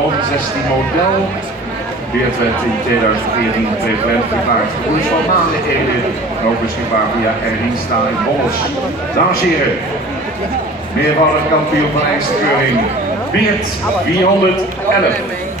16 model. Beert werd in 2014 prevalent verklaard. Koers van maanden eerder ook beschikbaar via Rinsta in Bommels. Dames en heren, meervoudig kampioen van IJzerkeuring, Beert 411.